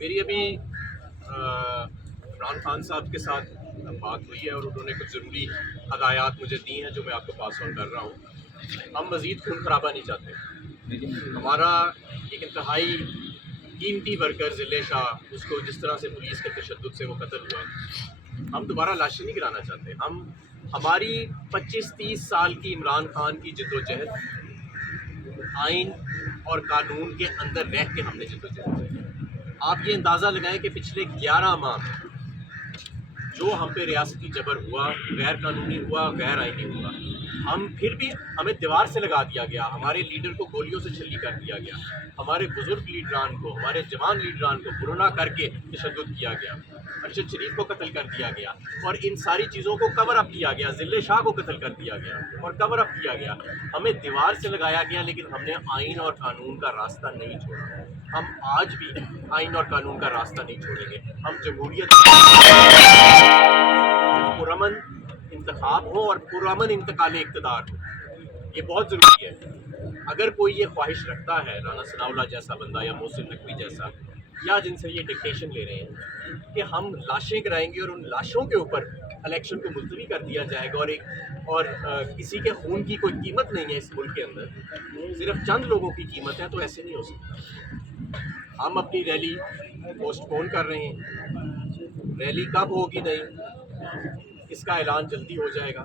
میری ابھی عمران خان صاحب کے ساتھ بات ہوئی ہے اور انہوں نے کچھ ضروری ہدایات مجھے دی ہیں جو میں آپ کو پاس آن کر رہا ہوں۔ ہم مزید خون خرابہ نہیں چاہتے۔ ہمارا ایک انتہائی قیمتی ورکر ضلع شاہ، اس کو جس طرح سے پولیس کے تشدد سے وہ قتل ہوا، ہم دوبارہ لاشیں نہیں گرانا چاہتے۔ ہم ہماری 25-30 سال کی عمران خان کی جدوجہد آئین اور قانون کے اندر رہ کے ہم نے جدوجہد کی۔ آپ یہ اندازہ لگائیں کہ پچھلے 11 ماہ جو ہم پہ ریاستی جبر ہوا، غیر قانونی ہوا، غیر آئینی ہوا، ہم پھر بھی ہمیں دیوار سے لگا دیا گیا، ہمارے لیڈر کو گولیوں سے چھلی کر دیا گیا، ہمارے بزرگ لیڈران کو، ہمارے جوان لیڈران کو برونا کر کے تشدد کیا گیا، ارشد شریف کو قتل کر دیا گیا، اور ان ساری چیزوں کو کور اپ کیا گیا، ضلع شاہ کو قتل کر دیا گیا اور کور اپ کیا گیا، ہمیں دیوار سے لگایا گیا، لیکن ہم نے آئین اور قانون کا راستہ نہیں چھوڑا۔ ہم آج بھی آئین اور قانون کا راستہ نہیں چھوڑیں گے۔ ہم جمہوریت پرامن انتخاب ہو اور پرامن انتقال اقتدار ہو، یہ بہت ضروری ہے۔ اگر کوئی یہ خواہش رکھتا ہے، رانا ثناء اللہ جیسا بندہ یا محسن نقوی جیسا، یا جن سے یہ ڈکٹیشن لے رہے ہیں کہ ہم لاشیں گرائیں گے اور ان لاشوں کے اوپر الیکشن کو ملتوی کر دیا جائے گا، اور کسی کے خون کی کوئی قیمت نہیں ہے اس ملک کے اندر، صرف چند لوگوں کی قیمت ہے، تو ایسے نہیں ہو سکتا۔ ہم اپنی ریلی پوسٹ پون کر رہے ہیں۔ ریلی کب ہوگی نہیں، اس کا اعلان جلدی ہو جائے گا۔